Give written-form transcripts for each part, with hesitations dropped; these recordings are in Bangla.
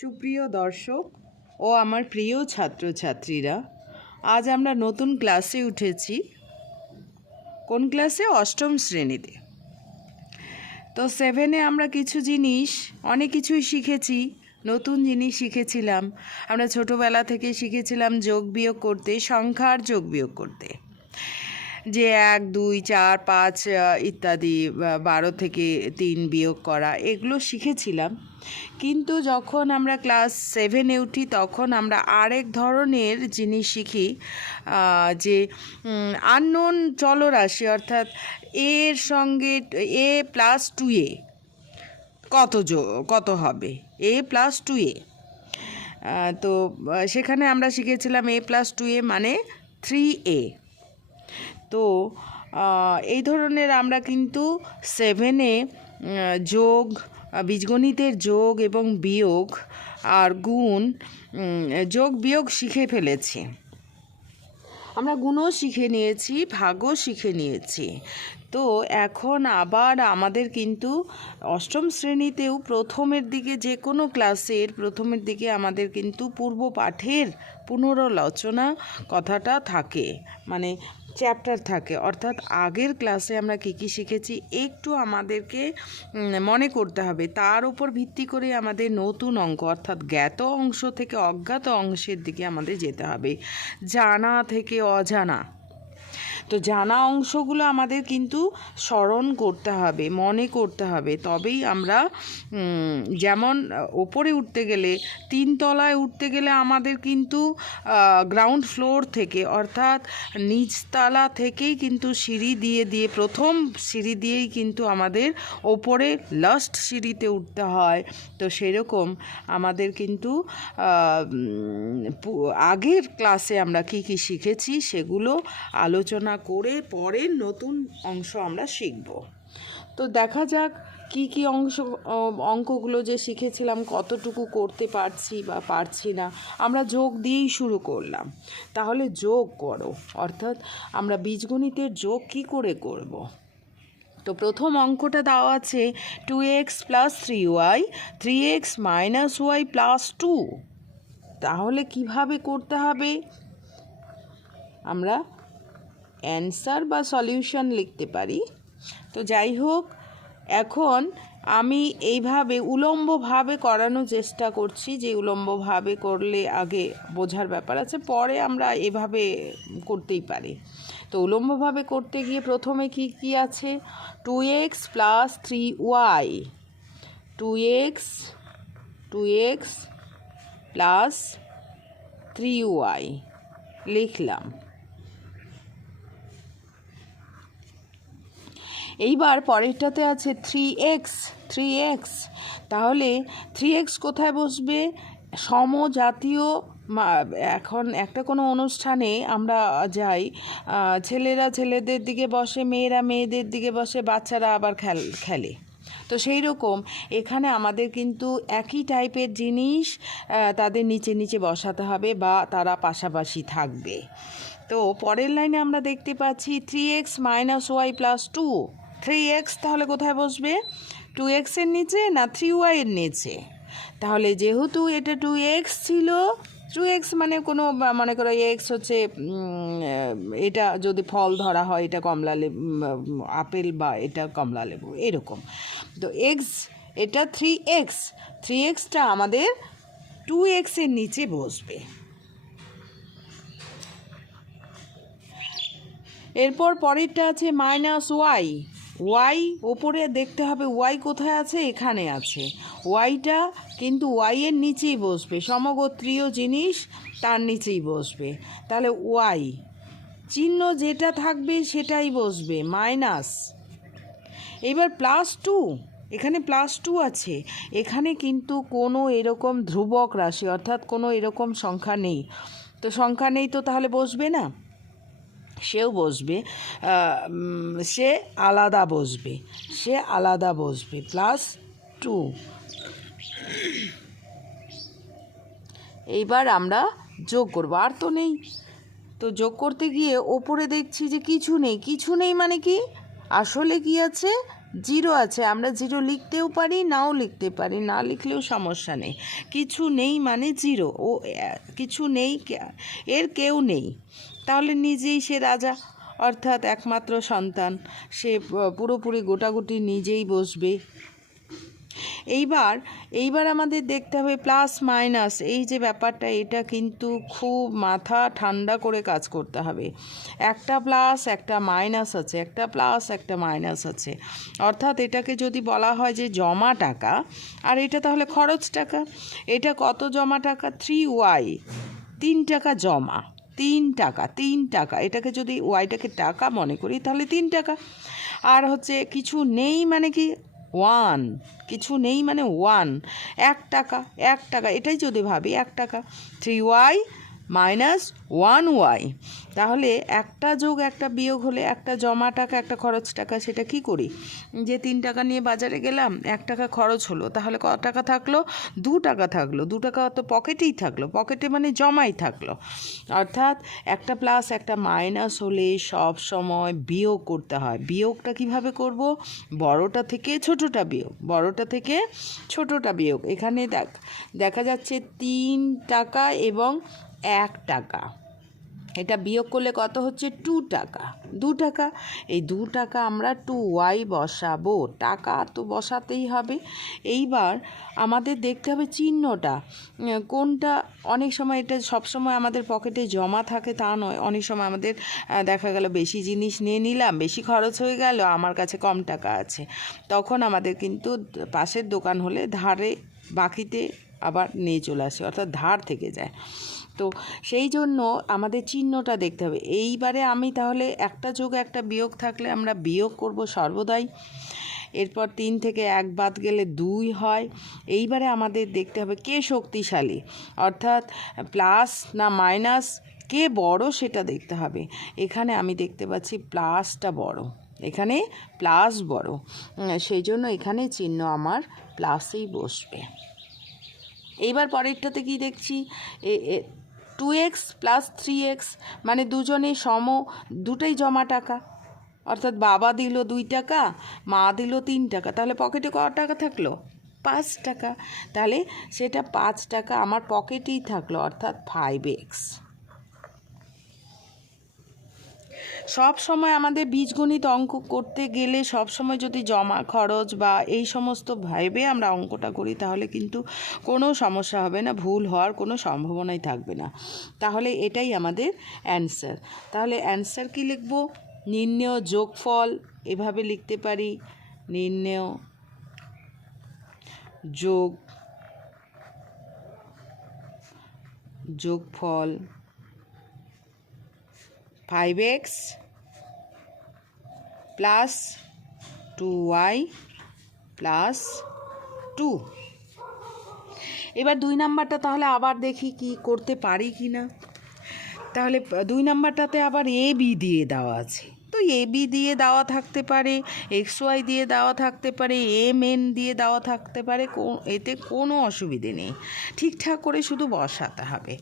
সুপ্রিয় দর্শক ও আমার প্রিয় ছাত্রছাত্রীরা, আজ আমরা নতুন ক্লাসে উঠেছি। কোন ক্লাসে? অষ্টম শ্রেণীতে। তো 7-এ আমরা কিছু জিনিস, অনেক কিছুই শিখেছি, নতুন জিনিস শিখেছিলাম। আমরা ছোটোবেলা থেকে শিখেছিলাম যোগ বিয়োগ করতে, সংখ্যার যোগ বিয়োগ করতে, যে 1, 2, 4, 5 ইত্যাদি, 12 থেকে 3 বিয়োগ করা, এগুলো শিখেছিলাম। কিন্তু যখন আমরা ক্লাস 7-এ উঠি তখন আমরা আরেক ধরনের জিনিস শিখি, যে আননোন চলরাশি, অর্থাৎ এর সঙ্গে a + 2a কত হবে, a + 2a। তো সেখানে আমরা শিখেছিলাম a + 2a মানে 3a। তো এই ধরনের আমরা কিন্তু 7-এ যোগ, বীজগণিতের যোগ এবং বিয়োগ আর গুণ, যোগ বিয়োগ শিখে ফেলেছি। আমরা গুণও শিখে নিয়েছি, ভাগও শিখে নিয়েছি। তো এখন আবার আমাদের কিন্তু অষ্টম শ্রেণীতেও প্রথমের দিকে, যে কোনো ক্লাসের প্রথমের দিকে আমাদের কিন্তু পূর্ব পাঠের পুনরালোচনা কথাটা থাকে, মানে চ্যাপ্টার থাকে। অর্থাৎ আগের ক্লাসে আমরা কী শিখেছি একটু আমাদেরকে মনে করতে হবে, তার উপর ভিত্তি করে আমাদের নতুন অঙ্ক, অর্থাৎ জ্ঞাত অংশ থেকে অজ্ঞাত অংশের দিকে আমাদের যেতে হবে, জানা থেকে অজানা। তো জানা অংশগুলো আমাদের কিন্তু স্মরণ করতে হবে, মনে করতে হবে, তবেই আমরা, যেমন ওপরে উঠতে গেলে, 3 তলায় উঠতে গেলে আমাদের কিন্তু গ্রাউন্ড ফ্লোর থেকে, অর্থাৎ নিচতলা থেকেই কিন্তু সিঁড়ি দিয়ে প্রথম সিঁড়ি দিয়েই কিন্তু আমাদের ওপরে লাস্ট সিঁড়িতে উঠতে হয়। তো সেরকম আমাদের কিন্তু আগের ক্লাসে আমরা কি শিখেছি সেগুলো আলোচনা করে পরের নতুন অংশ আমরা শিখব। তো দেখা যাক কি অঙ্কগুলো যে শিখেছিলাম কতটুকু করতে পারছি বা পারছি না। আমরা যোগ দিয়েই শুরু করলাম, তাহলে যোগ করো, অর্থাৎ আমরা বীজগণিতের যোগ কি করে করব। তো প্রথম অঙ্কটা দেওয়া আছে 2x + 3y 3x - y + 2। তাহলে কিভাবে করতে হবে? আমরা অ্যান্সার বা সলিউশন লিখতে পারি। তো যাই হোক, এখন আমি এইভাবে উলম্বভাবে করানোর চেষ্টা করছি, যে উলম্বভাবে করলে আগে বোঝার ব্যাপার আছে, পরে আমরা এভাবে করতেই পারি। তো উলম্বভাবে করতে গিয়ে প্রথমে কি আছে? 2x + 3y, 2x + 3y লিখলাম। এইবার পরেরটাতে আছে 3x। তাহলে 3x কোথায় বসবে? সমজাতীয়, এখন একটা কোনো অনুষ্ঠানে আমরা যাই, ছেলেরা ছেলেদের দিকে বসে, মেয়েরা মেয়েদের দিকে বসে, বাচ্চারা আবার খেলে। তো সেই রকম এখানে আমাদের কিন্তু একই টাইপের জিনিস তাদের নিচে বসাতে হবে, বা তারা পাশাপাশি থাকবে। তো পরের লাইনে আমরা দেখতে পাচ্ছি 3x - y + 2। 3x তাহলে কোথায় বসবে? 2x এর নিচে না 3y এর নিচে? তাহলে যেহেতু এটা 2x ছিল, 2x মানে কোনো, মনে করো x হচ্ছে, এটা যদি ফল ধরা হয়, এটা কমলা লেবু, আপেল, বা এটা কমলা লেবু, এরকম। তো x, এটা 3xটা আমাদের 2x এর নিচে বসবে। এরপর পরেরটা আছে -y ওপরে দেখতে হবে y কোথায় আছে, এখানে আছে। yটা কিন্তু y এর নিচেই বসবে, সমগোত্রীয় জিনিস তার নিচেই বসবে। তাহলে y চিহ্ন যেটা থাকবে সেটাই বসবে, মাইনাস। এবার +2, এখানে +2 আছে, এখানে কিন্তু কোনো এরকম ধ্রুবক রাশি, অর্থাৎ কোনো এরকম সংখ্যা নেই। তো সংখ্যা নেই, তো তাহলে বসবে না, সেও বসবে, সে আলাদা বসবে, +2। এইবার আমরা যোগ করব, আর তো নেই। তো যোগ করতে গিয়ে ওপরে দেখছি যে কিছু নেই মানে কি? আসলে কি আছে? জিরো আছে, আমরা জিরো লিখতেও পারি, নাও লিখতে পারি, না লিখলেও সমস্যা নেই। কিছু নেই মানে জিরো, ও কিছু নেই, এর কেউ নেই, তাহলে নিজেই সে রাজা, অর্থাৎ একমাত্র সন্তান, সে পুরোপুরি গোটাগুটি নিজেই বসবে। এইবার আমাদের দেখতে হবে প্লাস মাইনাস, এই যে ব্যাপারটা, এটা কিন্তু খুব মাথা ঠান্ডা করে কাজ করতে হবে। একটা প্লাস একটা মাইনাস আছে, একটা প্লাস একটা মাইনাস আছে, অর্থাৎ এটাকে যদি বলা হয় যে জমা টাকা, আর এটা তাহলে খরচ টাকা। এটা কত জমা টাকা? 3y, 3 টাকা জমা, 3 টাকা, এটাকে যদি ওয়াইটাকে টাকা মনে করি তাহলে 3 টাকা। আর হচ্ছে কিছু নেই মানে কি? 1, কিছু নেই মানে 1, 1 টাকা, 1 টাকা, এটাই যদি ভাবি 1 টাকা, 3y মাইনাস 1y। তাহলে একটা যোগ একটা বিয়োগ হলে একটা জমা টাকা একটা খরচ টাকা, সেটা কি করি? যে 3 টাকা নিয়ে বাজারে গেলাম, 1 টাকা খরচ হলো, তাহলে কত টাকা থাকলো? 2 টাকা থাকলো। 2 টাকা তো পকেটেই থাকলো, পকেটে মানে জমাই থাকলো। অর্থাৎ একটা প্লাস একটা মাইনাস হলে সব সময় বিয়োগ করতে হয়। বিয়োগটা কিভাবে করব? বড়টা থেকে ছোটটা বিয়োগ, বড়টা থেকে ছোটটা বিয়োগ। এখানে দেখা যাচ্ছে 3 টাকা এবং 1 টাকা, এটা বিয়োগ করলে কত হচ্ছে? 2 টাকা, 2 টাকা। এই 2 টাকা আমরা 2y বসাবো, টাকা তো বসাতেই হবে। এইবার আমাদের দেখতে হবে চিহ্নটা কোনটা। অনেক সময় এটা সবসময় আমাদের পকেটে জমা থাকে তা নয়, অনেক সময় আমাদের দেখা গেল বেশি জিনিস নিয়ে নিলাম, বেশি খরচ হয়ে গেল, আমার কাছে কম টাকা আছে, তখন আমাদের কিন্তু পাশের দোকান হলে ধারে বাকিতে আবার নিয়ে চলে আসে, অর্থাৎ ধার থেকে যায়। তো সেই জন্য আমাদের চিহ্নটা দেখতে হবে। এইবারে আমি তাহলে একটা যোগ একটা বিয়োগ থাকলে আমরা বিয়োগ করব সর্বদাই। এরপর 3 থেকে 1 বাদ গেলে 2 হয়। এইবারে আমাদের দেখতে হবে কে শক্তিশালী, অর্থাৎ প্লাস না মাইনাস, কে বড় সেটা দেখতে হবে। এখানে আমি দেখতে পাচ্ছি প্লাসটা বড়, এখানে প্লাস বড়, সেই জন্য এখানে চিহ্ন আমার প্লাসেই বসবে। এইবার পরেরটাতে কি দেখছি? 2x প্লাস 3x, মানে দুজনে সম, দুটোই জমা টাকা, অর্থাৎ বাবা দিল 2 টাকা, মা দিল 3 টাকা, তাহলে পকেটে কত টাকা থাকলো? 5 টাকা। তাহলে সেটা 5 টাকা আমার পকেটেই থাকলো, অর্থাৎ 5x। সব সময় আমাদের বীজগণিত অঙ্ক করতে গেলে সব সময় যদি জমা খরচ বা এই সমস্ত ভাবে আমরা অঙ্কটা করি, তাহলে কিন্তু কোনো সমস্যা হবে না, ভুল হওয়ার কোনো সম্ভাবনাই থাকবে না। তাহলে এটাই আমাদের অ্যান্সার। তাহলে অ্যান্সার কি লিখব? নির্ণেয় যোগফল, এভাবে লিখতে পারি, নির্ণেয় যোগফল 5x প্লাস 2y প্লাস 2। এবার 2 নাম্বারটা তাহলে আবার দেখি কি করতে পারি কি না। তাহলে 2 নাম্বারটাতে আবার এ বি দিয়ে দেওয়া আছে, তো এ বি দিয়ে দেওয়া থাকতে পারে, XY দিয়ে দেওয়া থাকতে পারে, MN দিয়ে দেওয়া থাকতে পারে, এতে কোনো অসুবিধে নেই, ঠিকঠাক করে শুধু বসাতে হবে।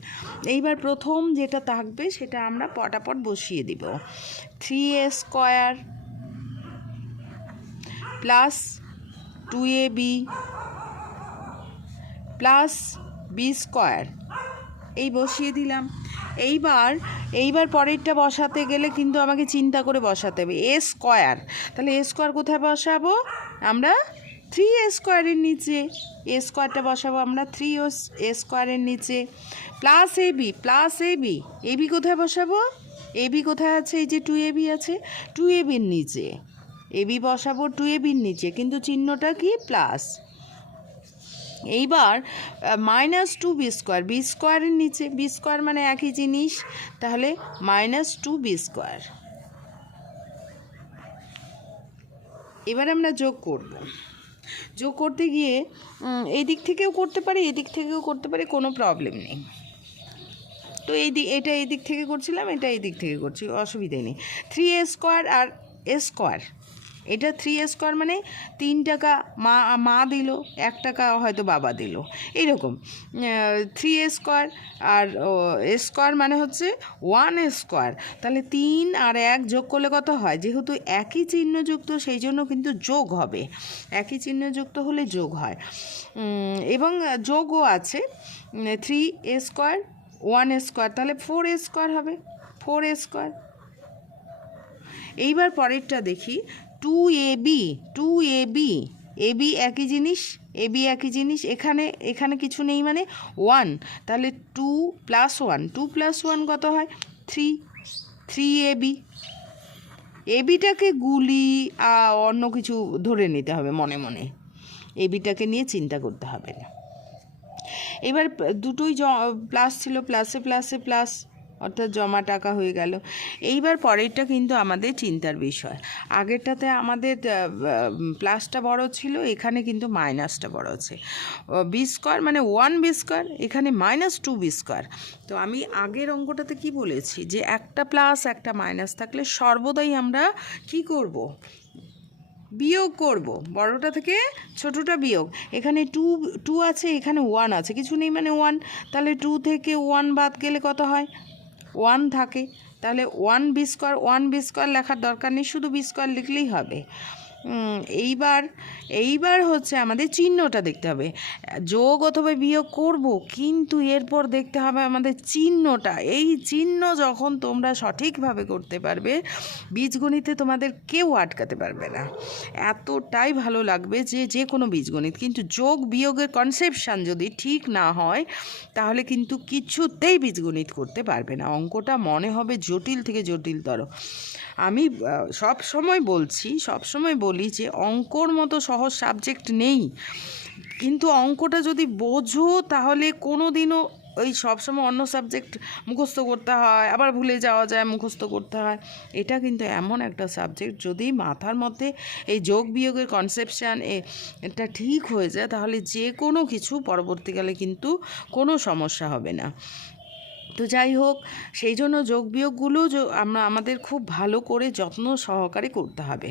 এইবার প্রথম যেটা থাকবে সেটা আমরা পটাপট বসিয়ে দিব। 3a² plus 2ab plus b², এই বসিয়ে দিলাম। এইবার পরেরটা বসাতে গেলে কিন্তু আমাকে চিন্তা করে বসাতে হবে। a², তাহলে a² কোথায় বসাবো? আমরা 3a² নিচে, a²টা বসাবো আমরা 3a² নিচে, প্লাস ab কোথায় বসাবো? ab কোথায় আছে? এই যে 2ab আছে, 2ab নিচে, ab বসাবো 2ab নিচে, কিন্তু চিহ্নটা কি? প্লাস। এইবার মাইনাস 2b², b² নিচে, b² মানে একই জিনিস, তাহলে মাইনাস 2b²। এবার আমরা যোগ করব। যোগ করতে গিয়ে এই দিক থেকেও করতে পারি, এদিক থেকেও করতে পারি, কোনো প্রবলেম নেই। তো এটা এই দিক থেকে করছিলাম, এটা এই দিক থেকে করছি, অসুবিধে নেই। 3a² আর a², এটা 3a স্কোয়ার মানে 3 টাকা মা দিল, 1 টাকা হয়তো বাবা দিল, এরকম 3a স্কোয়ার। আর স্কোয়ার মানে হচ্ছে 1a স্কোয়ার, তাহলে 3 আর 1 যোগ করলে কত হয়? যেহেতু একই চিহ্নযুক্ত সেই জন্য কিন্তু যোগ হবে, একই চিহ্নযুক্ত হলে যোগ হয়। এবং যোগও আছে, 3a স্কোয়ার 1a স্কোয়ার, তাহলে 4a স্কোয়ার হবে, 4a স্কোয়ার। এইবার পরেরটা দেখি, 2ab, 2ab, ab একই জিনিস, ab একই জিনিস, এখানে কিছু নেই মানে 1, তাহলে 2 + 1, 2 + 1 কত হয়? 3, 3ab। এবিটাকে গুলি অন্য কিছু ধরে নিতে হবে মনে মনে, এবিটাকে নিয়ে চিন্তা করতে হবে না। এবার দুটোই প্লাস ছিল, প্লাসে প্লাসে প্লাস, অর্থাৎ জমা টাকা হয়ে গেল। এইবার পরেরটা কিন্তু আমাদের চিন্তার বিষয়। আগেরটাতে আমাদের প্লাসটা বড় ছিল, এখানে কিন্তু মাইনাসটা বড় আছে। বি স্কোয়ার মানে 1b স্কোয়ার, এখানে -2b স্কোয়ার। তো আমি আগের অঙ্কটাতে কি বলেছি যে একটা প্লাস একটা মাইনাস থাকলে সর্বদাই আমরা কি করব? বিয়োগ করব, বড়টা থেকে ছোটটা বিয়োগ। এখানে 2 আছে, এখানে 1 আছে, কিছু নেই মানে 1, তাহলে 2 থেকে 1 বাদ গেলে কত হয়? 1 থাকে, তাহলে 1b স্কোয়ার, 1b স্কোয়ার লেখার দরকার নেই, শুধু b স্কোয়ার লিখলেই হবে। এইবার হচ্ছে আমাদের চিহ্নটা দেখতে হবে। যোগ অথবা বিয়োগ করব, কিন্তু এরপর দেখতে হবে আমাদের চিহ্নটা। এই চিহ্ন যখন তোমরা সঠিকভাবে করতে পারবে, বীজগণিতে তোমাদের কেউ আটকাতে পারবে না, এতটাই ভালো লাগবে যে কোনো বীজগণিত। কিন্তু যোগ বিয়োগের কনসেপশান যদি ঠিক না হয় তাহলে কিন্তু কিছুতেই বীজগণিত করতে পারবে না, অঙ্কটা মনে হবে জটিল থেকে জটিলতর। আমি সব সময় বলি যে অঙ্কর মতো সহজ সাবজেক্ট নেই, কিন্তু অঙ্কটা যদি বোঝো তাহলে কোনো দিনও ওই সবসময় অন্য সাবজেক্ট মুখস্থ করতে হয়, আবার ভুলে যাওয়া যায়, মুখস্থ করতে হয়। এটা কিন্তু এমন একটা সাবজেক্ট, যদি মাথার মধ্যে এই যোগ বিয়োগের কনসেপশান এটা ঠিক হয়ে যায় তাহলে যে কোনো কিছু পরবর্তীকালে কিন্তু কোনো সমস্যা হবে না। তো যাই হোক, সেই জন্য যোগ বিয়োগগুলো আমাদের খুব ভালো করে যত্ন সহকারে করতে হবে।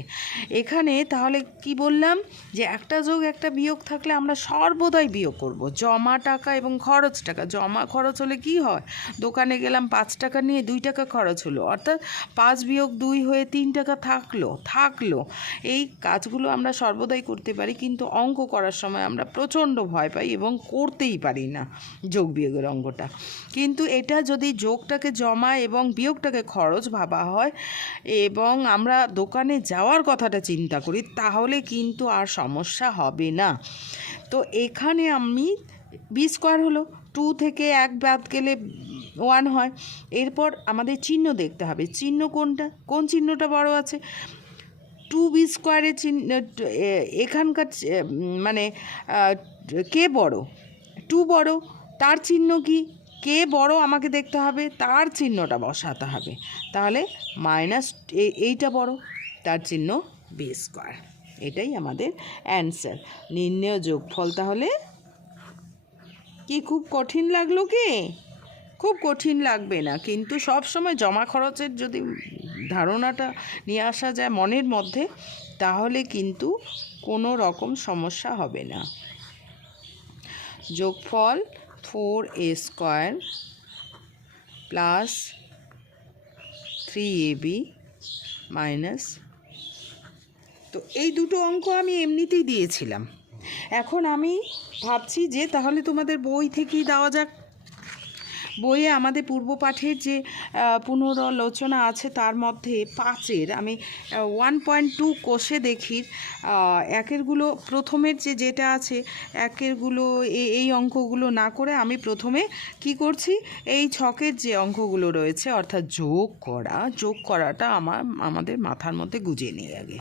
এখানে তাহলে কি বললাম যে একটা যোগ একটা বিয়োগ থাকলে আমরা সর্বদাই বিয়োগ করব। জমা টাকা এবং খরচ টাকা, জমা খরচ হলে কি হয়? দোকানে গেলাম 5 টাকা নিয়ে 2 টাকা খরচ হলো, অর্থাৎ 5 - 2 হয়ে 3 টাকা থাকলো। এই কাজগুলো আমরা সর্বদাই করতে পারি, কিন্তু অঙ্ক করার সময় আমরা প্রচণ্ড ভয় পাই এবং করতেই পারি না যোগ বিয়োগের অঙ্কটা। কিন্তু এটা যদি যোগটাকে জমা এবং বিয়োগটাকে খরচ ভাবা হয় এবং আমরা দোকানে যাওয়ার কথাটা চিন্তা করি, তাহলে কিন্তু আর সমস্যা হবে না। তো এখানে আমি বি স্কোয়ার হলো, 2 থেকে 1 বাদ গেলে 1 হয়। এরপর আমাদের চিহ্ন দেখতে হবে, চিহ্ন কোনটা, কোন চিহ্নটা বড় আছে? 2b স্কোয়ারের চিহ্ন, এখানকার মানে কে বড়? 2 বড়, তার চিহ্ন কি? কে বড় আমাকে দেখতে হবে, তার চিহ্নটা বসাতে হবে। তাহলে মাইনাস এইটা বড়, তার চিহ্ন বি স্কোয়ার। এটাই আমাদের অ্যান্সার, নির্ণেয় যোগফল। তাহলে কি খুব কঠিন লাগলো কি? খুব কঠিন লাগবে না, কিন্তু সব সময় জমা খরচের যদি ধারণাটা নিয়ে আসা যায় মনের মধ্যে, তাহলে কিন্তু কোনো রকম সমস্যা হবে না। যোগফল 4a square plus 3ab minus, তো এই দুটো অঙ্ক আমি এমনিতেই দিয়েছিলাম। এখন আমি ভাবছি যে তাহলে তোমাদের বই থেকেই দেওয়া যাক। বইয়ে আমাদের পূর্ব পাঠের যে পুনরালোচনা আছে তার মধ্যে 5-এর আমি 1.2 কোষে দেখি, একেরগুলো প্রথমের যেটা আছে একেরগুলো এই অঙ্কগুলো না করে আমি প্রথমে কি করছি, এই ছকের যে অঙ্কগুলো রয়েছে অর্থাৎ যোগ করাটা আমাদের মাথার মধ্যে গুজিয়ে নিয়ে আগে।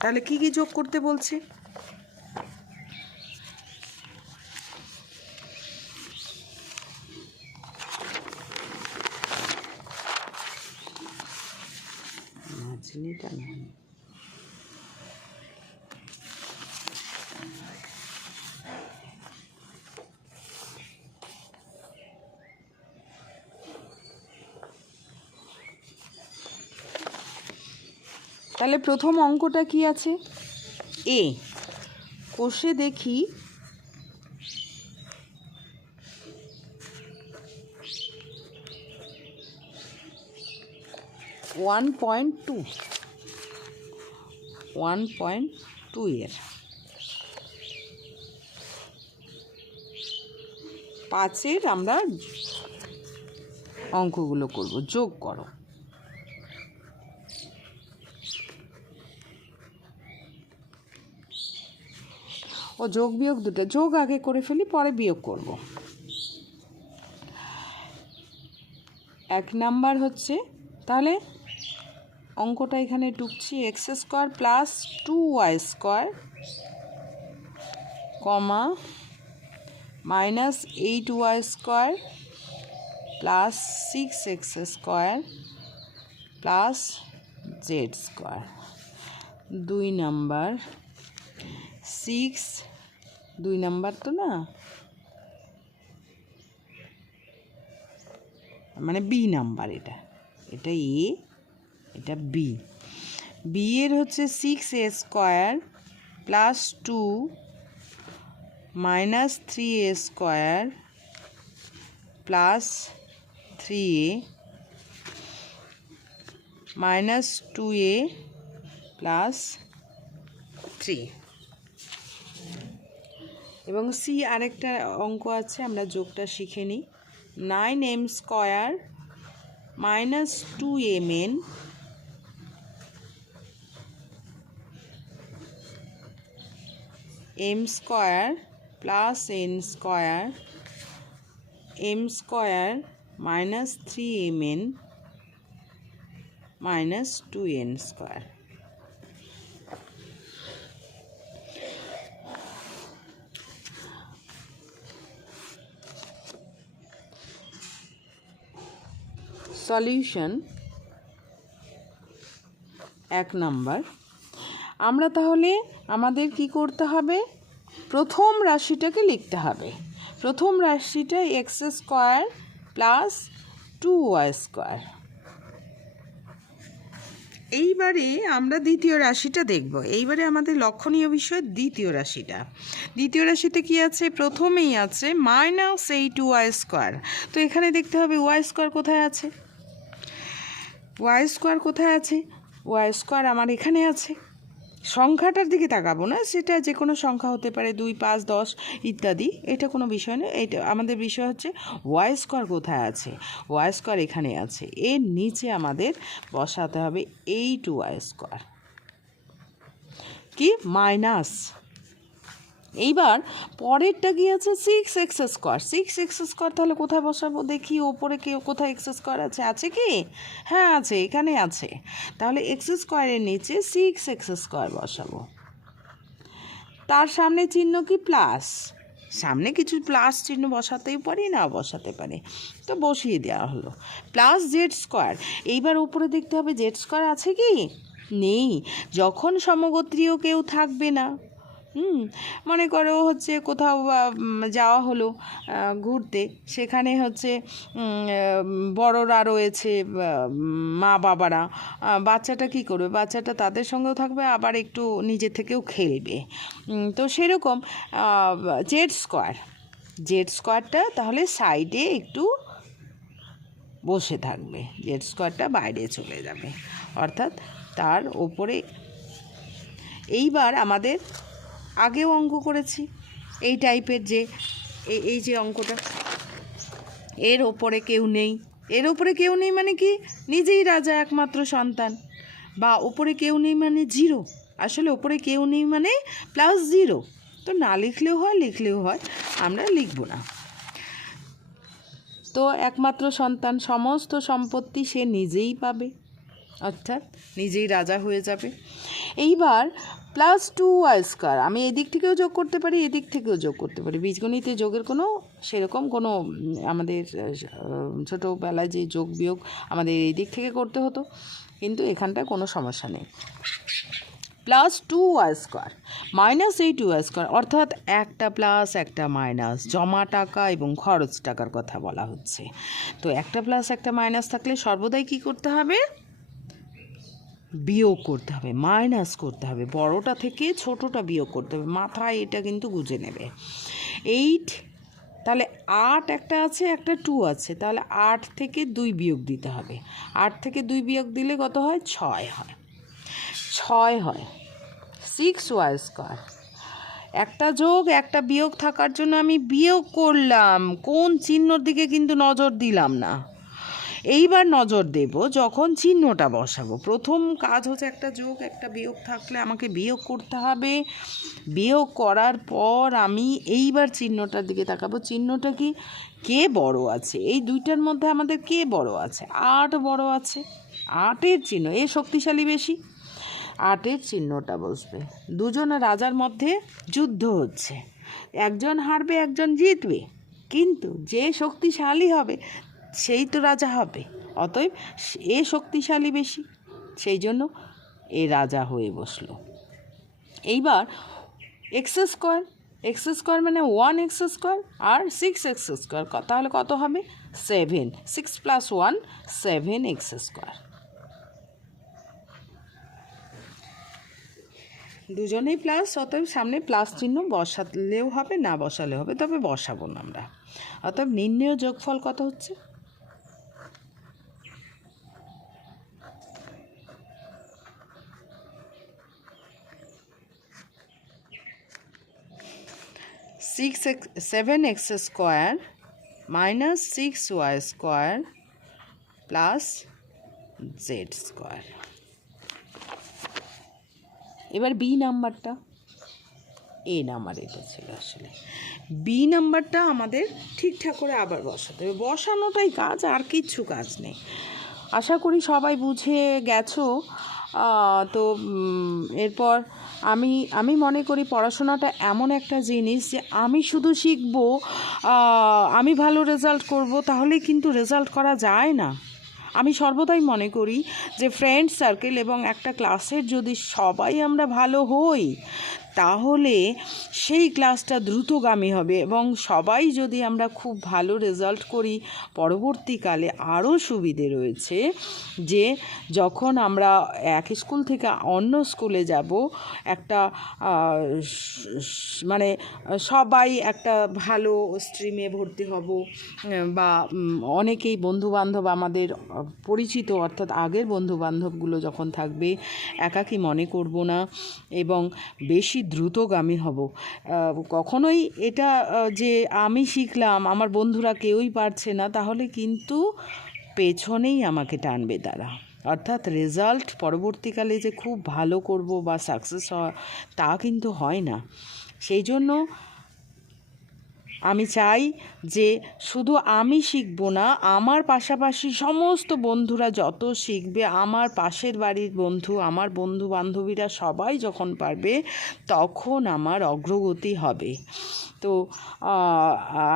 তাহলে কি যোগ করতে বলছে? তাহলে প্রথম অঙ্কটা কি আছে? এ কষে দেখি ওয়ান পয়েন্ট টু এর 5 আমরা অঙ্কগুলো করব। যোগ করো। ও যোগ বিয়োগ দুটো, যোগ আগে করে ফেলি, পরে বিয়োগ করব। 1 নাম্বার হচ্ছে, তাহলে অঙ্কটা এখানে টুকছি, x square plus 2y square comma minus 8y square plus 6x square plus z square. 2 number 6, 2 number তো না, মানে বি নাম্বার, এটা এ, এটা বি এর হচ্ছে 6a square plus 2 minus 3a square plus 3a minus 2a plus 3। এবং সি আরেকটা অঙ্ক আছে, আমরা যোগটা শিখে নিই। 9m square minus 2mn m square plus n square m square minus 3mn minus 2n square. Solution 1 number. আমরা তাহলে আমাদের কি করতে হবে? প্রথম রাশিটাকে লিখতে হবে। প্রথম রাশিটা x square plus 2y square. এইবারে আমরা দ্বিতীয় রাশিটা দেখব। এইবারে আমাদের লক্ষণীয় বিষয় দ্বিতীয় রাশিটা। দ্বিতীয় রাশিতে কি আছে? প্রথমেই আছে মাইনাস 8y স্কোয়ার। তো এখানে দেখতে হবে ওয়াই স্কোয়ার কোথায় আছে। ওয়াই স্কোয়ার কোথায় আছে? ওয়াই স্কোয়ার আমার এখানে আছে। সংখ্যাটার দিকে তাকাবো না, সেটা যে কোনো সংখ্যা হতে পারে, 2, 5, 10 ইত্যাদি, এটা কোনো বিষয় নয়। এটা আমাদের বিষয় হচ্ছে ওয়াই স্কোয়ার কোথায় আছে। ওয়াই স্কোয়ার এখানে আছে। এর নিচে আমাদের বসাতে হবে 8y স্কোয়ার, কি মাইনাস। এইবার পরেরটা কি আছে? 6x square. 6x স্কোয়ার তাহলে কোথায় বসাবো দেখি? ওপরে কোথায় এক্স স্কোয়ার আছে? আছে কি? হ্যাঁ আছে, এখানে আছে। তাহলে এক্স স্কোয়ারের নিচে 6x স্কোয়ার বসাবো। তার সামনে চিহ্ন কি? প্লাস। সামনে কিছু প্লাস চিহ্ন বসাতেই পারি, না বসাতে পারি, তো বসিয়ে দেওয়া হলো। Plus z square. এইবার উপরে দেখতে হবে জেড স্কোয়ার আছে কি? নেই। যখন সমগোত্রীয় কেউ থাকবে না, মনে করো হচ্ছে কোথাও যাওয়া হলো ঘুরতে, সেখানে হচ্ছে বড়রা রয়েছে, মা বাবারা, বাচ্চাটা কি করবে? বাচ্চাটা তাদের সঙ্গেও থাকবে, আবার একটু নিজে থেকেও খেলবে। তো সেরকম জেড স্কোয়ারটা তাহলে সাইডে একটু বসে থাকবে, জেড স্কোয়ারটা বাইরে চলে যাবে, অর্থাৎ তার ওপরে। এইবার আমাদের আগেও অঙ্ক করেছি এই টাইপের, যে এই যে অঙ্কটা, এর ওপরে কেউ নেই। এর ওপরে কেউ নেই মানে কি? নিজেই রাজা, একমাত্র সন্তান। বা ওপরে কেউ নেই মানে 0। আসলে ওপরে কেউ নেই মানে প্লাস 0। তো না লিখলেও হয়, লিখলেও হয়, আমরা লিখব না। তো একমাত্র সন্তান, সমস্ত সম্পত্তি সে নিজেই পাবে, অর্থাৎ নিজেই রাজা হয়ে যাবে। এইবার প্লাস 2y স্কোয়ার, আমি এদিক থেকেও যোগ করতে পারি, এদিক থেকেও যোগ করতে পারি। বীজগণিতে যোগের কোনো সেরকম কোনো, আমাদের ছোটোবেলায় যে যোগ বিয়োগ আমাদের এই দিক থেকে করতে হতো, কিন্তু এখানটা কোনো সমস্যা নেই। Plus 2y square minus 8y square, অর্থাৎ একটা প্লাস একটা মাইনাস, জমা টাকা এবং খরচ টাকার কথা বলা হচ্ছে। তো একটা প্লাস একটা মাইনাস থাকলে সর্বদাই কী করতে হবে? বিয়োগ করতে হবে, মাইনাস করতে হবে, বড়টা থেকে ছোটোটা বিয়োগ করতে হবে, মাথায় এটা কিন্তু গুঁজে নেবে। 8, তাহলে 8 একটা আছে, একটা 2 আছে, তাহলে 8 থেকে 2 বিয়োগ দিতে হবে। 8 থেকে 2 বিয়োগ দিলে কত হয়? 6 হয়। 6 হয় 6y²। একটা যোগ একটা বিয়োগ থাকার জন্য আমি বিয়োগ করলাম, কোন চিহ্নর দিকে কিন্তু নজর দিলাম না। এইবার নজর দেব যখন চিহ্নটা বসাবো। প্রথম কাজ হচ্ছে একটা যোগ একটা বিয়োগ থাকলে আমাকে বিয়োগ করতে হবে। বিয়োগ করার পর আমি এইবার চিহ্নটার দিকে তাকাবো। চিহ্নটা কি? কে বড় আছে? এই দুইটার মধ্যে আমাদের কে বড় আছে? 8 বড় আছে। 8-এর চিহ্ন এ শক্তিশালী বেশি, 8-এর চিহ্নটা বসবে। দুজন রাজার মধ্যে যুদ্ধ হচ্ছে, একজন হারবে একজন জিতবে, কিন্তু যে শক্তিশালী হবে সেই তো রাজা হবে। অতএব এ শক্তিশালী বেশি, সেই জন্য এ রাজা হয়ে বসলো। এইবার x² মানে 1x² আর 6x², তাহলে কত হবে? 7। 6 + 1 7x²। দুজনেই প্লাস, অতএব সামনে প্লাস চিহ্ন বসালেও হবে, না বসালেও হবে, তবে বসাবো না আমরা। অতএব নির্ণেয় যোগফল কত হচ্ছে? 7x² - 6y² + z²। এবার বি নাম্বারটা, এ নাম্বার এটা ছিল আসলে। বি নাম্বারটা আমাদের ঠিকঠাক করে আবার বসাতে হবে। বসানোটাই কাজ, আর কিচ্ছু কাজ নেই। আশা করি সবাই বুঝে গেছো। তো এরপর আমি মনে করি পড়াশোনাটা এমন একটা জিনিস যে আমি শুধু শিখব, আমি ভালো রেজাল্ট করব, তাহলে কিন্তু রেজাল্ট করা যায় না। আমি সর্বদাই মনে করি যে ফ্রেন্ড সার্কেল এবং একটা ক্লাসের যদি সবাই আমরা ভালো হই, তাহলে সেই ক্লাসটা দ্রুতগামী হবে, এবং সবাই যদি আমরা খুব ভালো রেজাল্ট করি, পরবর্তীকালে আরও সুবিধে রয়েছে যে যখন আমরা এক স্কুল থেকে অন্য স্কুলে যাব, একটা মানে সবাই একটা ভালো স্ট্রিমে ভর্তি হব, বা অনেকেই বন্ধুবান্ধব আমাদের পরিচিত, অর্থাৎ আগের বন্ধুবান্ধবগুলো যখন থাকবে, একাকী মনে করব না এবং বেশি দ্রুতগামী হব। কখনোই এটা যে আমি শিখলাম আমার বন্ধুরা কেউই পারছে না, তাহলে কিন্তু পেছনেই আমাকে টানবে তারা। অর্থাৎ রেজাল্ট পরবর্তীকালে যে খুব ভালো করব বা সাকসেস হওয়া, তা কিন্তু হয় না। সেই জন্য আমি চাই যে শুধু আমি শিখব না, আমার পাশাপাশি সমস্ত বন্ধুরা যত শিখবে, আমার পাশের বাড়ির বন্ধু, আমার বন্ধু বান্ধবীরা সবাই যখন পারবে, তখন আমার অগ্রগতি হবে। তো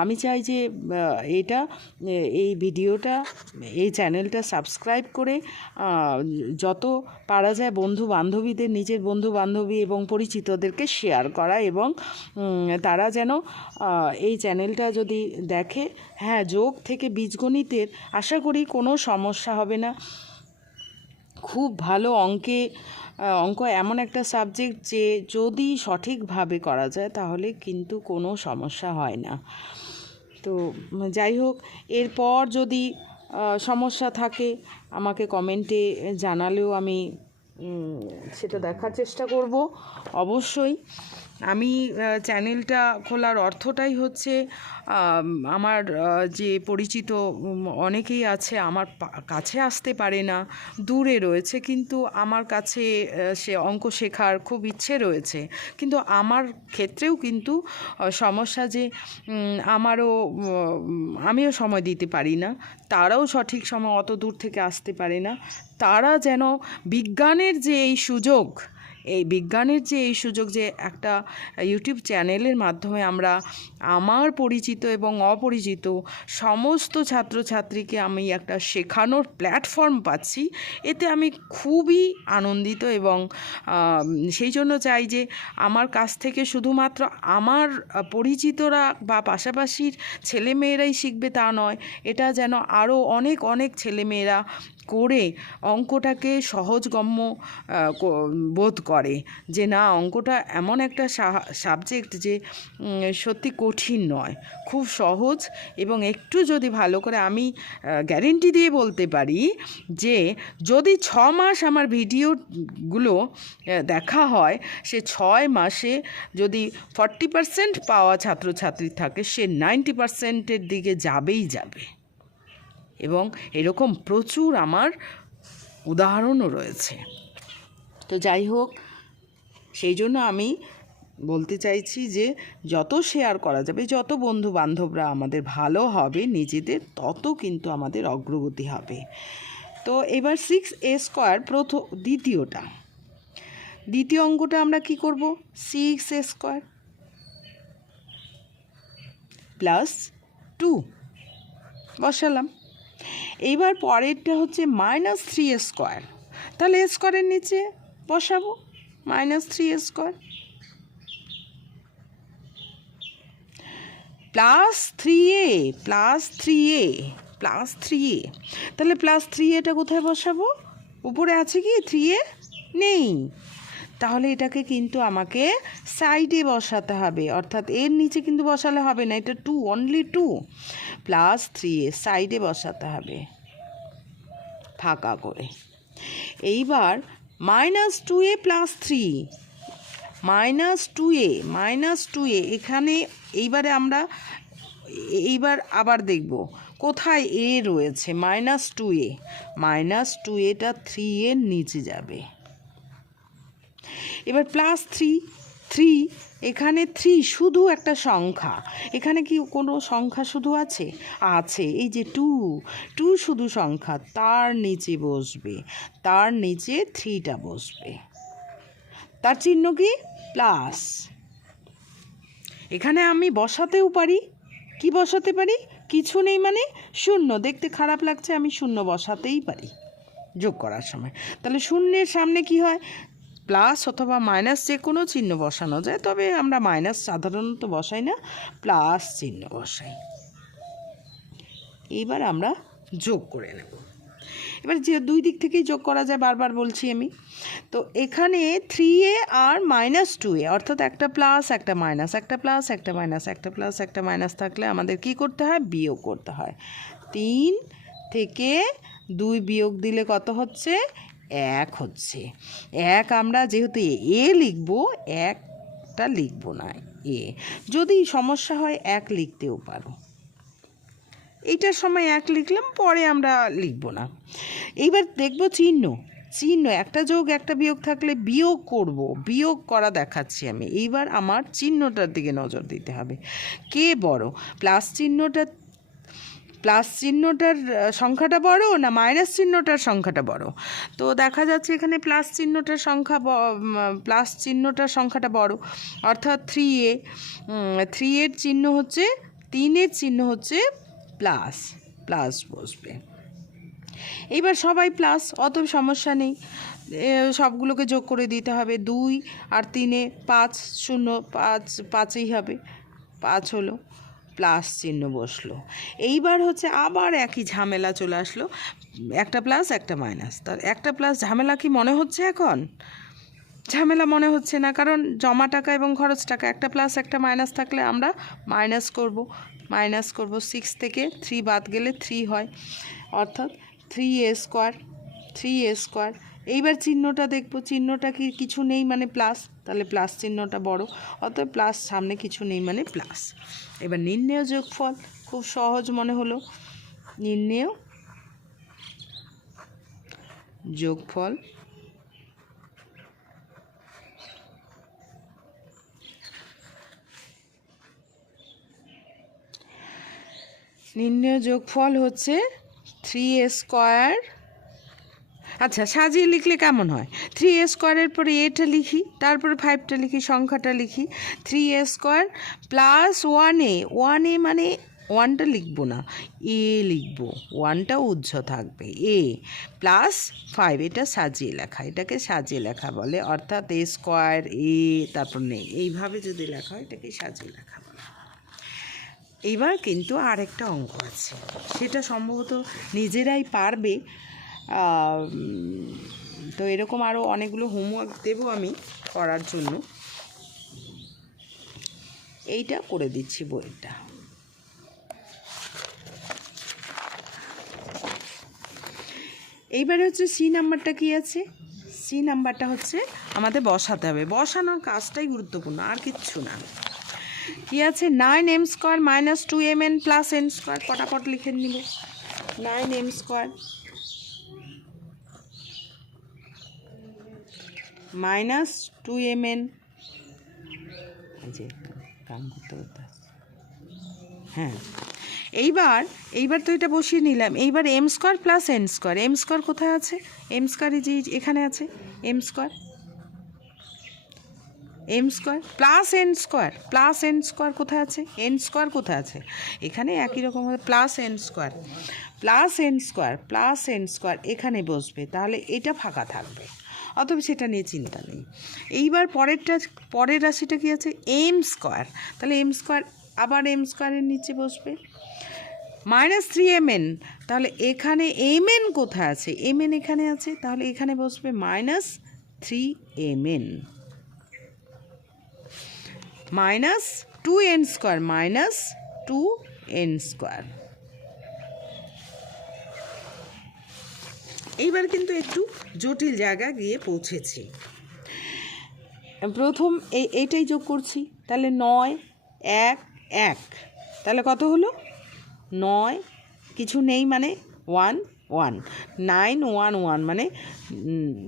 আমি চাই যে এই ভিডিওটা, এই চ্যানেলটা সাবস্ক্রাইব করে যত পারা যায় বন্ধু বান্ধবীদের, নিজের বন্ধু বান্ধবী এবং পরিচিতদেরকে শেয়ার করা, এবং তারা যেন এই চ্যানেলটা যদি দেখে, হ্যাঁ, যোগ থেকে বীজগণিতের আশা করি কোনো সমস্যা হবে না। খুব ভালো অঙ্ক এমন একটা সাবজেক্ট যে যদি সঠিকভাবে করা যায় তাহলে কিন্তু কোনো সমস্যা হয় না। তো যাই হোক, এরপর যদি সমস্যা থাকে আমাকে কমেন্টে জানালেও আমি সেটা দেখার চেষ্টা করব। অবশ্যই আমি চ্যানেলটা খোলার অর্থটাই হচ্ছে আমার যে পরিচিত অনেকেই আছে, আমার কাছে আসতে পারে না, দূরে রয়েছে, কিন্তু আমার কাছে সে অঙ্ক শেখার খুব ইচ্ছে রয়েছে, কিন্তু আমার ক্ষেত্রেও কিন্তু সমস্যা যে আমিও সময় দিতে পারি না, তারাও সঠিক সময় অত দূর থেকে আসতে পারে না। তারা যেন বিজ্ঞানের যে এই সুযোগ যে একটা ইউটিউব চ্যানেলের মাধ্যমে আমরা আমার পরিচিত এবং অপরিচিত সমস্ত ছাত্রছাত্রীকে আমি একটা শেখানোর প্ল্যাটফর্ম পাচ্ছি, এতে আমি খুবই আনন্দিত। এবং সেই জন্য চাই যে আমার কাছ থেকে শুধুমাত্র আমার পরিচিতরা বা পাশাপাশির ছেলেমেয়েরাই শিখবে তা নয়, এটা যেন আরও অনেক ছেলেমেয়েরা করে অঙ্কটাকে সহজগম্য বোধ করে, যে না অঙ্কটা এমন একটা সাবজেক্ট যে সত্যি কঠিন নয়, খুব সহজ। এবং একটু যদি ভালো করে, আমি গ্যারেন্টি দিয়ে বলতে পারি যে যদি 6 মাস আমার ভিডিওগুলো দেখা হয়, সে 6 মাসে যদি 40% পাওয়া ছাত্রছাত্রী থাকে, সে 90%-এর দিকে যাবেই যাবে। এবং এরকম প্রচুর আমার উদাহরণও রয়েছে। তো যাই হোক, সেই জন্য আমি বলতে চাইছি যে যত শেয়ার করা যাবে, যত বন্ধু বান্ধবরা আমাদের ভালো হবে নিজেদের, তত কিন্তু আমাদের অগ্রগতি হবে। তো এবার 6a² দ্বিতীয় অঙ্কটা আমরা কি করব? 6a² প্লাস 2 বসালাম। এইবার পরেরটা হচ্ছে -3a², তাহলে স্কোয়ারের নিচে বসাবো -3a² প্লাস 3a, তাহলে প্লাস 3aটা কোথায় বসাবো? উপরে আছে কি 3a? নেই। তাহলে এটাকে কিন্তু আমাকে সাইডে বসাতে হবে, অর্থাৎ এর নিচে কিন্তু বসালে হবে না, এটা 2, অনলি 2, প্লাস 3a সাইডে বসাতে হবে ফাঁকা করে। এইবার -2a প্লাস 3, -2a এখানে এইবার আবার দেখব কোথায় a রয়েছে। -2aটা 3 এর নিচে যাবে। এবার প্লাস 3, এখানে 3 শুধু একটা সংখ্যা, এখানে কি কোনো সংখ্যা শুধু আছে? এই যে 2 শুধু সংখ্যা, তার নিচে বসবে, তার নিচে 3টা বসবে, তার চিহ্ন কি? প্লাস। এখানে আমি বসাতেও পারি, কি বসাতে পারি? কিছু নেই মানে 0, দেখতে খারাপ লাগছে, আমি 0 বসাতেই পারি যোগ করার সময়। তাহলে 0-এর সামনে কি হয়? প্লাস অথবা মাইনাস, যে কোনো চিহ্ন বসানো যায়, তবে আমরা মাইনাস সাধারণত বসাই না, প্লাস চিহ্ন বসাই। এইবার আমরা যোগ করে নেব। এবার যে দুই দিক থেকেই যোগ করা যায়, বারবার বলছি আমি। তো এখানে 3a আর -2a, অর্থাৎ একটা প্লাস একটা মাইনাস, একটা প্লাস একটা মাইনাস, একটা প্লাস একটা মাইনাস থাকলে আমাদের কি করতে হয়? বিয়োগ করতে হয়। 3 থেকে 2 বিয়োগ দিলে কত হচ্ছে? 1 হচ্ছে। 1 আমরা যেহেতু এ লিখব, 1টা লিখব না এ, যদি সমস্যা হয় 1 লিখতেও পারো। এইটার সময় 1 লিখলাম, পরে আমরা লিখব না। এইবার দেখব চিহ্ন, একটা যোগ একটা বিয়োগ থাকলে বিয়োগ করব, বিয়োগ করা দেখাচ্ছি আমি। এইবার আমার চিহ্নটার দিকে নজর দিতে হবে, কে বড়? প্লাস চিহ্নটার সংখ্যাটা বড় না মাইনাস চিহ্নটার সংখ্যাটা বড়? তো দেখা যাচ্ছে এখানে প্লাস চিহ্নটার সংখ্যাটা বড়, অর্থাৎ 3a, 3-এর চিহ্ন হচ্ছে, 3-এর চিহ্ন হচ্ছে প্লাস বসবে। এইবার সবাই প্লাস, অত সমস্যা নেই, সবগুলোকে যোগ করে দিতে হবে। 2 আর 3-এ 5, 0, 5ই হবে, 5 হলো, প্লাস চিহ্ন বসলো। এইবার হচ্ছে আবার একই ঝামেলা চলে আসলো, একটা প্লাস একটা মাইনাস। তার একটা প্লাস ঝামেলা কি মনে হচ্ছে? এখন ঝামেলা মনে হচ্ছে না, কারণ জমা টাকা এবং খরচ টাকা, একটা প্লাস একটা মাইনাস থাকলে আমরা মাইনাস করব। 6 থেকে 3 বাদ গেলে 3 হয়, অর্থাৎ 3a²। এইবার চিহ্নটা দেখব, চিহ্নটা কি কিছু নেই মানে প্লাস, তাহলে প্লাস চিহ্নটা বড়, অর্থাৎ প্লাস সামনে কিছু নেই মানে প্লাস। এবার নির্ণেয় যোগফল, খুব সহজ মনে হলো। নির্ণেয় যোগফল হচ্ছে 3a²। আচ্ছা, সাজিয়ে লিখলে কেমন হয়? 3a² পরে এটা লিখি, তারপরে 5টা লিখি, সংখ্যাটা লিখি। 3a² প্লাস 1a মানে 1টা লিখব না, এ লিখব, 1টা উজ্জ্ব থাকবে, এ প্লাস 5, এটা সাজিয়ে লেখা, এটাকে সাজিয়ে লেখা বলে, অর্থাৎ a² এ তারপর নেই, এইভাবে যদি লেখা হয় এটাকে সাজিয়ে লেখা বলে। এইবার কিন্তু আরেকটা অঙ্ক আছে, সেটা সম্ভবত নিজেরাই পারবে, তো এরকম আরও অনেকগুলো হোমওয়ার্ক দেবো আমি করার জন্য। এইটা করে দিচ্ছি বইটা। এইবারে হচ্ছে সি নাম্বারটা কি আছে? সি নাম্বারটা হচ্ছে আমাদের বসাতে হবে। বসানোর কাজটাই গুরুত্বপূর্ণ, আর কিচ্ছু না। কি আছে? 9m² - 2mn + n²। পটাপট লিখে নিব। 9m² - 2mn। যে কাম করতে করতে, হ্যাঁ, এইবার তো এটা বসিয়ে নিলাম। এইবার m² + n²। m² কোথায় আছে? m² এই যে এখানে আছে m² + n² কোথায় আছে? n² কোথায় আছে? এখানে একই রকম হবে +n² এখানে বসবে, তাহলে এটা ফাঁকা থাকবে, অতএব সেটা নিয়ে চিন্তা নেই। এইবার পরের রাশিটা কি আছে? m²। তাহলে m², আবার m² এর নিচে বসবে। -3mn, তাহলে এখানে mn কোথায় আছে? mn এখানে আছে, তাহলে এখানে বসবে -3mn। -2n²। এইবার কিন্তু একটু জটিল জায়গা গিয়ে পৌঁছেছি। প্রথম এইটাই যোগ করছি, তাহলে 9 1 1, তাহলে কত হলো? 9 কিছু নেই মানে 1 1, 9 1 1 মানে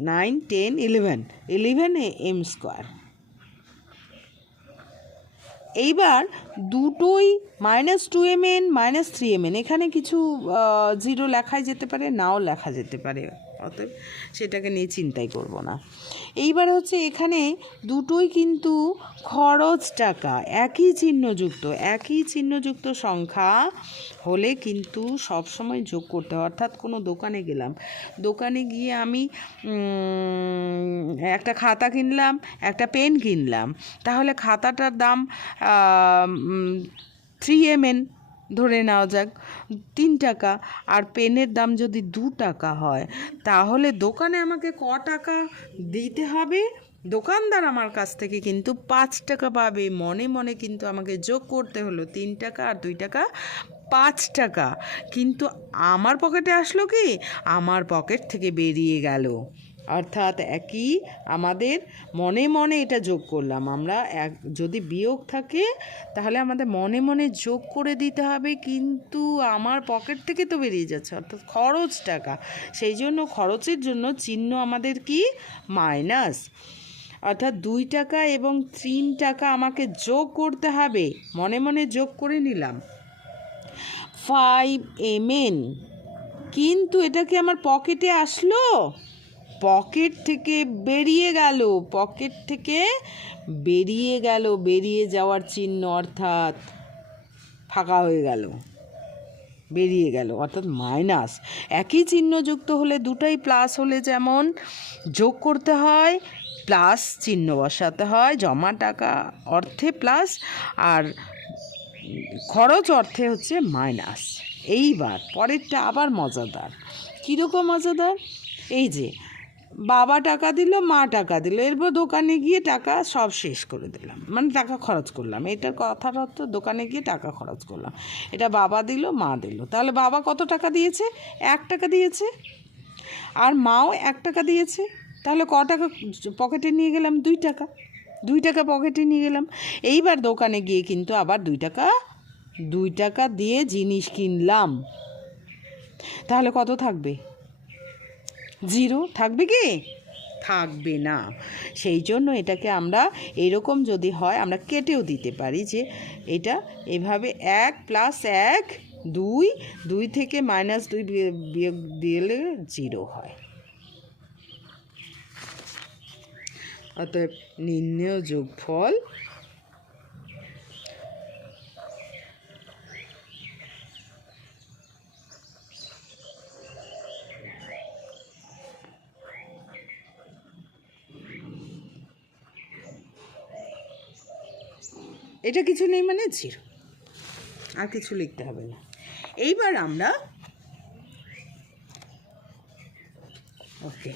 9 10 11 m²। এইবার দুটোই -2mn -3mn, এখানে কিছু 0 লেখাই যেতে পারে, নাও লেখা যেতে পারে, অতএব সেটাকে নিয়ে চিন্তাই করব না। এইবার হচ্ছে এখানে দুটোই কিন্তু খরচ টাকা, একই চিহ্নযুক্ত সংখ্যা হলে কিন্তু সবসময় যোগ করতে হয়। অর্থাৎ কোনো দোকানে গেলাম, দোকানে গিয়ে আমি একটা খাতা কিনলাম, একটা পেন কিনলাম, তাহলে খাতাটার দাম 3mn ধরে নেওয়া যাক 3 টাকা, আর পেনের দাম যদি 2 টাকা হয়, তাহলে দোকানে আমাকে ক টাকা দিতে হবে? দোকানদার আমার কাছ থেকে কিন্তু 5 টাকা পাবে। মনে মনে কিন্তু আমাকে যোগ করতে হলো 3 টাকা আর 2 টাকা 5 টাকা, কিন্তু আমার পকেটে আসলো কি? আমার পকেট থেকে বেরিয়ে গেল। অর্থাৎ একই, আমাদের মনে মনে এটা যোগ করলাম আমরা। যদি বিয়োগ থাকে তাহলে আমাদের মনে মনে যোগ করে দিতে হবে, কিন্তু আমার পকেট থেকে তো বেরিয়ে যাচ্ছে, অর্থাৎ খরচ টাকা। সেই জন্য খরচের জন্য চিহ্ন আমাদের কি? মাইনাস। অর্থাৎ 2 টাকা এবং 3 টাকা আমাকে যোগ করতে হবে, মনে মনে যোগ করে নিলাম 5mn, কিন্তু এটা কি আমার পকেটে আসলো? পকেট থেকে বেরিয়ে গেল, বেরিয়ে যাওয়ার চিহ্ন, অর্থাৎ ফাঁকা হয়ে গেল, বেরিয়ে গেল, অর্থাৎ মাইনাস। একই চিহ্নযুক্ত হলে, দুটাই প্লাস হলে যেমন যোগ করতে হয়, প্লাস চিহ্ন বসাতে হয়, জমা টাকা অর্থে প্লাস আর খরচ অর্থে হচ্ছে মাইনাস। এইবার পরেরটা আবার মজাদার। কীরকম মজাদার? এই যে বাবা টাকা দিল, মা টাকা দিল, এরপর দোকানে গিয়ে টাকা সব শেষ করে দিলাম, মানে টাকা খরচ করলাম। এটার কথার অর্থ দোকানে গিয়ে টাকা খরচ করলাম। এটা বাবা দিল, মা দিল, তাহলে বাবা কত টাকা দিয়েছে? 1 টাকা দিয়েছে, আর মাও 1 টাকা দিয়েছে, তাহলে ক টাকা পকেটে নিয়ে গেলাম? 2 টাকা পকেটে নিয়ে গেলাম। এইবার দোকানে গিয়ে কিন্তু আবার 2 টাকা দিয়ে জিনিস কিনলাম, তাহলে কত থাকবে? 0 থাকবে কি? থাকবে না। সেই জন্য এটাকে আমরা এরকম যদি হয় আমরা কেটেও দিতে পারি, যে এটা এভাবে 1 + 1 2, 2 থেকে -2 বিয়োগ দিলে 0 হয়। অতএব নির্ণেয় যোগফল এটা কিছু নেই মানে 0, আর কিছু লিখতে হবে না। এইবার আমরা ওকে।